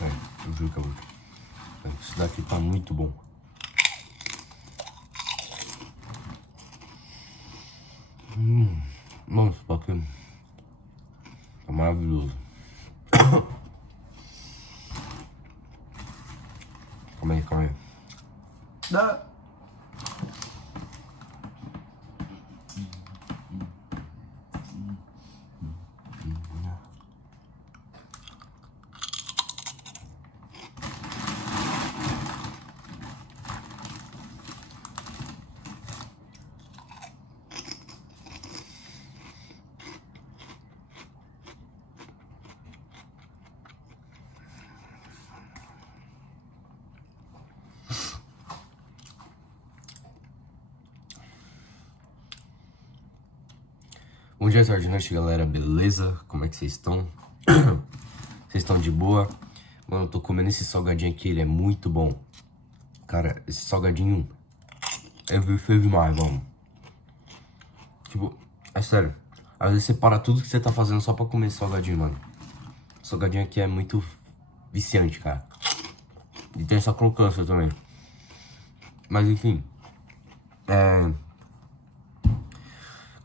Eu juro que eu vou. Isso daqui tá muito bom. Nossa, isso daqui tá maravilhoso. Calma aí. Dá. Bom dia, tarde, noite, galera, beleza? Como é que vocês estão? Vocês estão de boa? Mano, eu tô comendo esse salgadinho aqui, ele é muito bom. Cara, esse salgadinho é perfeito demais, mano. Tipo, é sério. Às vezes você para tudo que você tá fazendo só pra comer esse salgadinho, mano. O salgadinho aqui é muito viciante, cara. E tem essa crocância também. Mas enfim.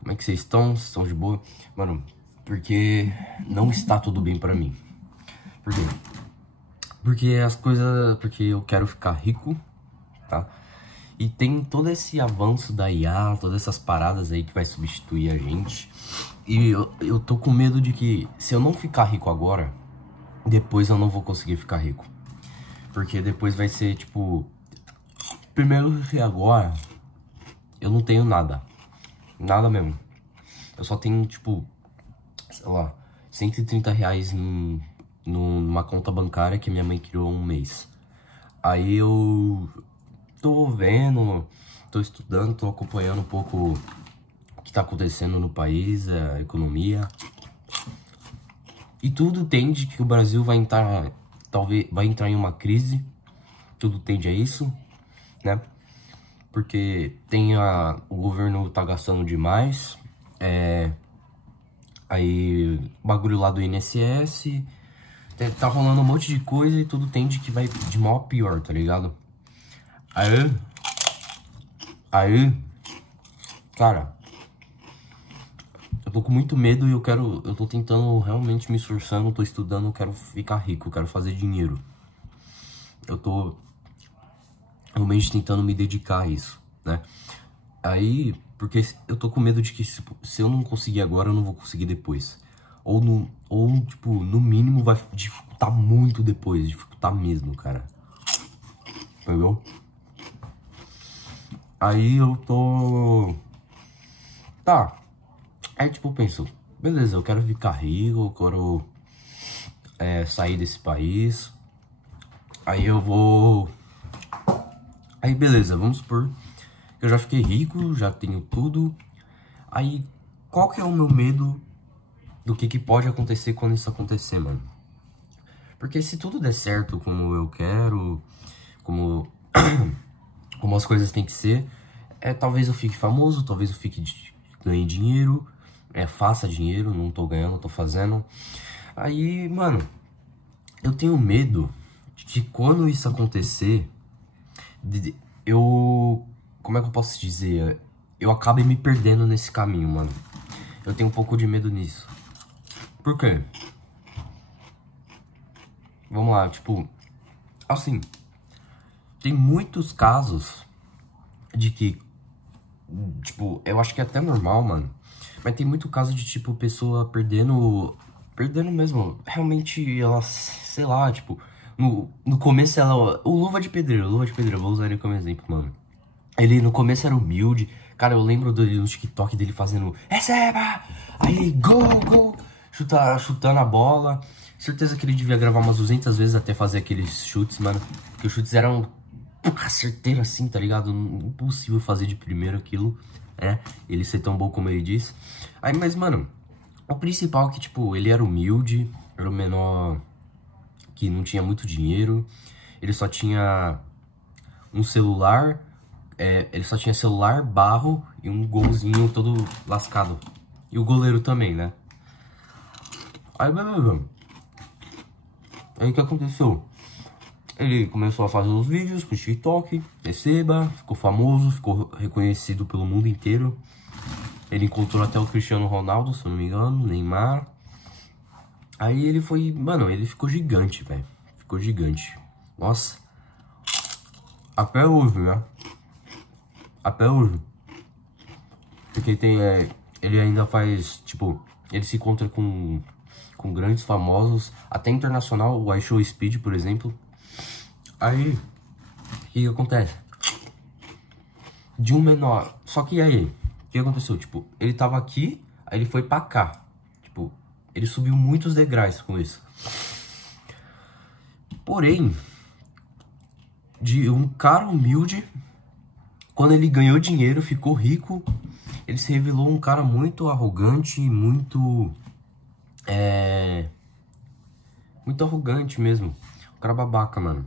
Como é que vocês estão? Vocês estão de boa? Mano, porque não está tudo bem pra mim. Por quê? Porque eu quero ficar rico, tá? E tem todo esse avanço da IA, todas essas paradas aí que vai substituir a gente. E eu tô com medo de que se eu não ficar rico agora, depois eu não vou conseguir ficar rico. Porque depois vai ser tipo... Primeiro que agora, eu não tenho nada. Nada mesmo. Eu só tenho, tipo, sei lá, 130 reais numa conta bancária que minha mãe criou há um mês. Aí eu tô vendo, tô estudando, tô acompanhando um pouco o que tá acontecendo no país, a economia. E tudo tende que o Brasil vai entrar, talvez, vai entrar em uma crise. Tudo tende a isso, né? Porque o governo tá gastando demais, aí o bagulho lá do INSS, tá rolando um monte de coisa e tudo tende que vai de mal a pior, tá ligado? Aí, cara, eu tô com muito medo e eu tô tentando realmente me esforçando, tô estudando, eu quero ficar rico, eu quero fazer dinheiro. Eu tô realmente tentando me dedicar a isso, né? Aí, porque eu tô com medo de que se eu não conseguir agora, eu não vou conseguir depois. Ou tipo, no mínimo vai dificultar muito depois, dificultar mesmo, cara. Entendeu? Aí eu tô... Tá. Aí, tipo, eu penso, beleza, eu quero ficar rico, eu quero sair desse país. Aí eu vou... Aí, beleza, vamos supor que eu já fiquei rico, já tenho tudo. Aí, qual que é o meu medo do que pode acontecer quando isso acontecer, mano? Porque se tudo der certo como eu quero, como as coisas têm que ser, talvez eu fique famoso, talvez eu ganhe dinheiro, faça dinheiro, não tô ganhando, tô fazendo. Aí, mano, eu tenho medo de que quando isso acontecer, como é que eu posso dizer? Eu acabe me perdendo nesse caminho, mano. Eu tenho um pouco de medo nisso. Por quê? Vamos lá, tipo... Assim, tem muitos casos de que... Tipo, eu acho que é até normal, mano. Mas tem muito caso de, tipo, pessoa perdendo mesmo. Realmente, ela, sei lá, tipo... No começo ela... O Luva de Pedreiro, vou usar ele como exemplo, mano. Ele no começo era humilde. Cara, eu lembro dele no TikTok dele fazendo... Receba! Aí, gol! Chutando a bola. Certeza que ele devia gravar umas 200 vezes até fazer aqueles chutes, mano. Porque os chutes eram... certeiro assim, tá ligado? Impossível fazer de primeiro aquilo. Ele ser tão bom como ele diz. Aí, mas, mano... O principal é que, tipo, ele era humilde. Era o menor... que não tinha muito dinheiro, ele só tinha um celular, barro e um golzinho todo lascado. E o goleiro também, né? Aí, beleza. Aí o que aconteceu? Ele começou a fazer os vídeos pro TikTok, receba, ficou famoso, ficou reconhecido pelo mundo inteiro. Ele encontrou até o Cristiano Ronaldo, se eu não me engano, Neymar. Aí ele foi, mano, ele ficou gigante, velho. Ficou gigante. Nossa. Até hoje, né? Até hoje. Porque tem, ele ainda faz, tipo, ele se encontra com grandes famosos, até internacional, o iShowSpeed, por exemplo. Aí, o que acontece? De um menor, só que aí, o que aconteceu? Tipo, ele tava aqui, aí ele foi pra cá. Tipo, ele subiu muitos degraus com isso. Porém, de um cara humilde, quando ele ganhou dinheiro, ficou rico, ele se revelou um cara muito arrogante, muito arrogante mesmo. Um cara babaca, mano.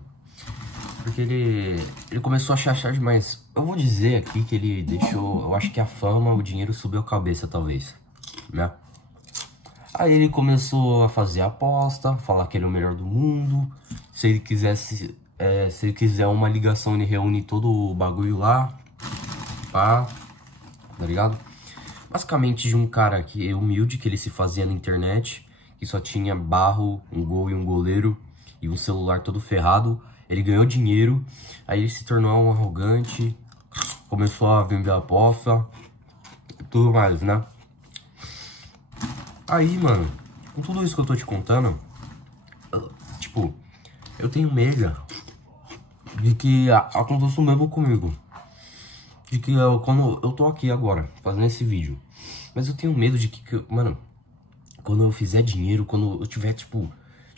Porque ele começou a achar demais. Eu vou dizer aqui que ele deixou, eu acho que a fama, o dinheiro subiu a cabeça, talvez, né? Aí ele começou a fazer aposta, falar que ele é o melhor do mundo. Se ele quisesse, se ele quiser uma ligação, ele reúne todo o bagulho lá, pá, tá ligado? Basicamente de um cara que é humilde, que ele se fazia na internet, que só tinha barro, um gol e um goleiro e um celular todo ferrado. Ele ganhou dinheiro, aí ele se tornou um arrogante, começou a vender aposta e tudo mais, né? Aí, mano, com tudo isso que eu tô te contando, tipo, eu tenho medo de que aconteça o mesmo comigo. De que quando eu tô aqui agora, fazendo esse vídeo, mas eu tenho medo de que, mano, quando eu fizer dinheiro, quando eu tiver, tipo,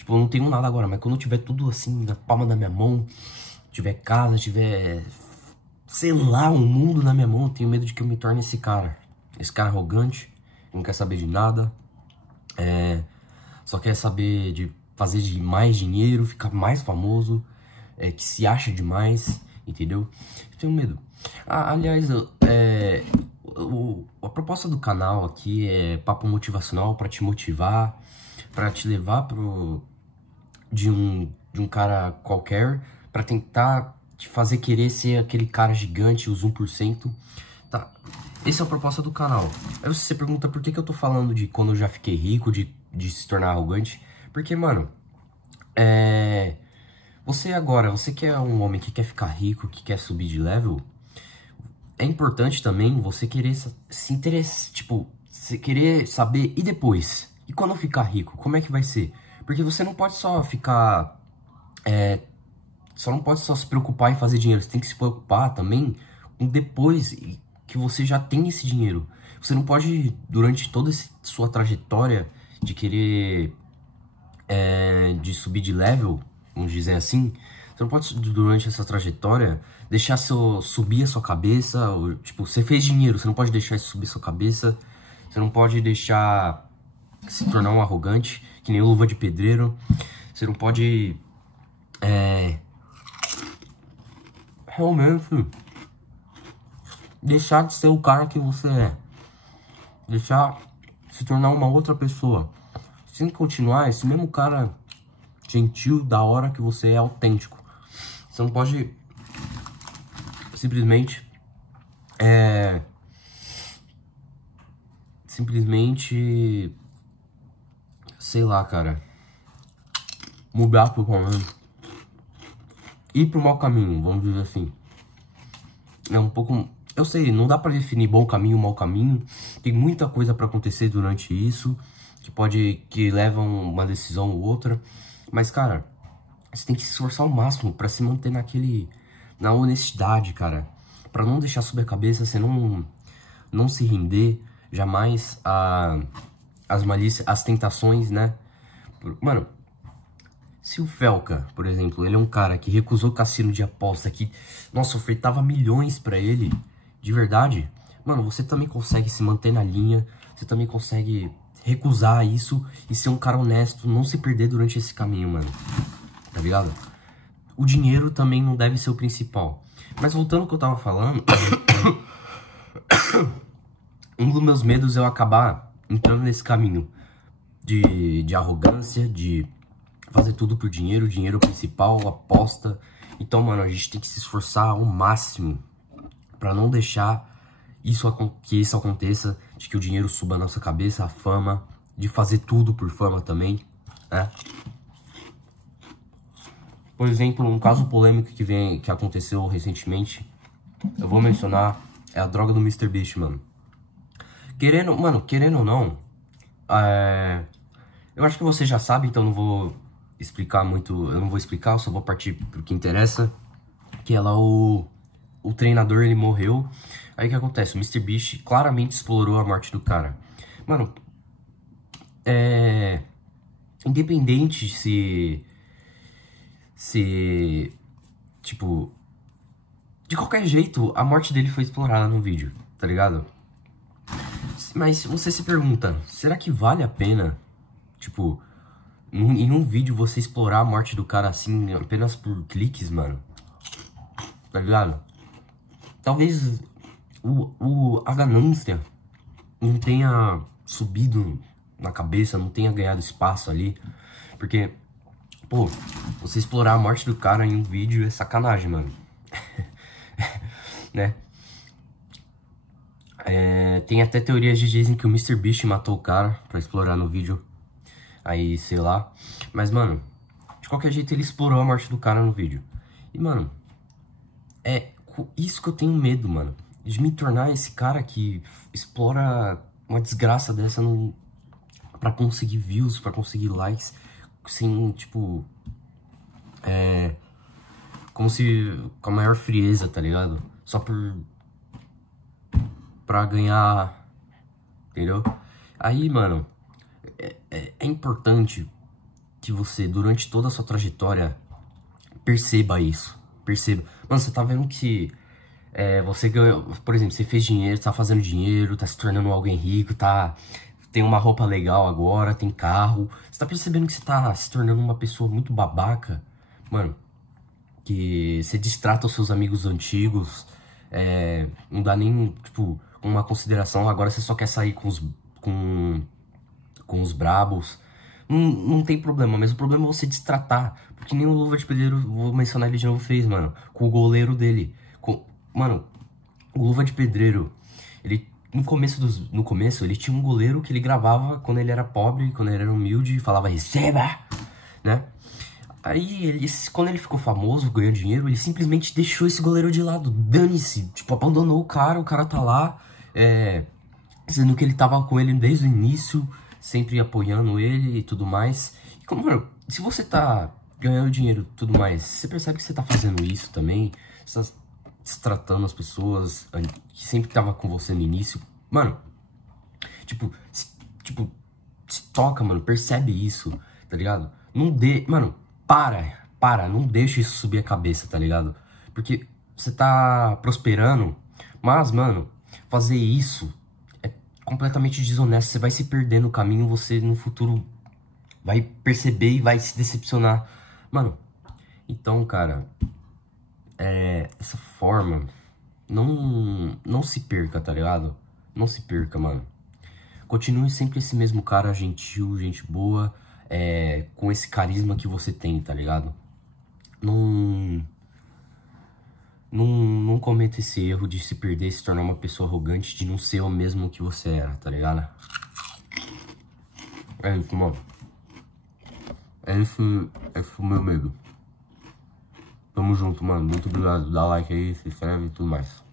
eu não tenho nada agora, mas quando eu tiver tudo assim, na palma da minha mão, tiver casa, tiver, sei lá, um mundo na minha mão, eu tenho medo de que eu me torne esse cara arrogante, que não quer saber de nada, só quer saber de fazer de mais dinheiro, ficar mais famoso, que se acha demais, entendeu? Eu tenho medo. Aliás, a proposta do canal aqui é papo motivacional pra te motivar, pra te levar de um cara qualquer, pra tentar te fazer querer ser aquele cara gigante, os 1%. Tá? Essa é a proposta do canal. Aí você pergunta por que eu tô falando de quando eu já fiquei rico, de se tornar arrogante. Porque, mano, você que é um homem que quer ficar rico, que quer subir de level, é importante também você querer se interessar, tipo, você querer saber, e depois? E quando eu ficar rico, como é que vai ser? Porque você não pode só ficar, não pode só se preocupar em fazer dinheiro, você tem que se preocupar também com depois que você já tem esse dinheiro. Você não pode, durante toda sua trajetória de querer, de subir de level, vamos dizer assim, você não pode, durante essa trajetória, deixar subir a sua cabeça, ou, tipo, você fez dinheiro, você não pode deixar isso subir a sua cabeça, você não pode deixar se tornar um arrogante, que nem luva de pedreiro, você não pode, realmente, deixar de ser o cara que você é, deixar se tornar uma outra pessoa. Você tem que continuar esse mesmo cara gentil, da hora que você é, autêntico. Você não pode simplesmente sei lá, cara, mudar pro caminho, ir pro mau caminho, vamos dizer assim. É um pouco, eu sei, não dá pra definir bom caminho, mau caminho. Tem muita coisa pra acontecer durante isso que leva uma decisão ou outra. Mas, cara, você tem que se esforçar ao máximo pra se manter na honestidade, cara. Pra não deixar subir a cabeça, você não se render jamais às malícias, às tentações, né? Mano, se o Felca, por exemplo, ele é um cara que recusou cassino de aposta, que, nossa, ofertava milhões pra ele, de verdade, mano, você também consegue se manter na linha, você também consegue recusar isso e ser um cara honesto, não se perder durante esse caminho, mano. Tá ligado? O dinheiro também não deve ser o principal. Mas voltando ao que eu tava falando, um dos meus medos é eu acabar entrando nesse caminho de arrogância, de fazer tudo por dinheiro, dinheiro principal, aposta. Então, mano, a gente tem que se esforçar ao máximo pra não deixar que isso aconteça, de que o dinheiro suba a nossa cabeça, a fama, de fazer tudo por fama também, né? Por exemplo, um caso polêmico que aconteceu recentemente, eu vou mencionar, é a droga do MrBeast, mano. Querendo ou não, eu acho que você já sabe, então não vou explicar muito, eu não vou explicar, eu só vou partir pro que interessa, que é lá o treinador, ele morreu. Aí o que acontece? O MrBeast claramente explorou a morte do cara. Mano, independente tipo, de qualquer jeito, a morte dele foi explorada no vídeo, tá ligado? Mas você se pergunta, será que vale a pena, tipo, em um vídeo você explorar a morte do cara assim, apenas por cliques, mano? Tá ligado? Talvez a ganância não tenha subido na cabeça, não tenha ganhado espaço ali. Porque, pô, você explorar a morte do cara em um vídeo é sacanagem, mano. Né? Tem até teorias que dizem que o MrBeast matou o cara pra explorar no vídeo. Aí, sei lá. Mas, mano, de qualquer jeito ele explorou a morte do cara no vídeo. E, mano, é isso que eu tenho medo, mano. De me tornar esse cara que explora uma desgraça dessa pra conseguir views, pra conseguir likes. Sem, tipo... como se... com a maior frieza, tá ligado? Só pra ganhar... Entendeu? Aí, mano... É importante que você, durante toda a sua trajetória, perceba isso. Perceba. Mano, você tá vendo que você ganhou, por exemplo, você fez dinheiro, tá fazendo dinheiro, tá se tornando alguém rico, tem uma roupa legal agora, tem carro. Você tá percebendo que você tá se tornando uma pessoa muito babaca, mano, que você distrata os seus amigos antigos, não dá nem, tipo, uma consideração, agora você só quer sair com os brabos. Não tem problema, mas o problema é você destratar. Porque nem o Luva de Pedreiro, vou mencionar ele de novo, fez, mano. Com o goleiro dele. Mano, o Luva de Pedreiro, ele, no começo, ele tinha um goleiro que ele gravava quando ele era pobre, quando ele era humilde, e falava, receba, né? Aí, quando ele ficou famoso, ganhou dinheiro, ele simplesmente deixou esse goleiro de lado. Dane-se, tipo, abandonou o cara tá lá, sendo que ele tava com ele desde o início, sempre apoiando ele e tudo mais. E como, mano, se você tá ganhando dinheiro e tudo mais, você percebe que você tá fazendo isso também, você tá destratando as pessoas que sempre tava com você no início. Mano, se toca, mano, percebe isso, tá ligado? Mano, não deixa isso subir a cabeça, tá ligado? Porque você tá prosperando, mas, mano, fazer isso completamente desonesto, você vai se perder no caminho, você no futuro vai perceber e vai se decepcionar. Mano, então, cara, essa forma, não se perca, tá ligado? Não se perca, mano. Continue sempre esse mesmo cara gentil, gente boa, com esse carisma que você tem, tá ligado? Não cometa esse erro de se perder, se tornar uma pessoa arrogante, de não ser o mesmo que você era, tá ligado? É isso, mano. Esse é o meu medo. Tamo junto, mano. Muito obrigado. Dá like aí, se inscreve e tudo mais.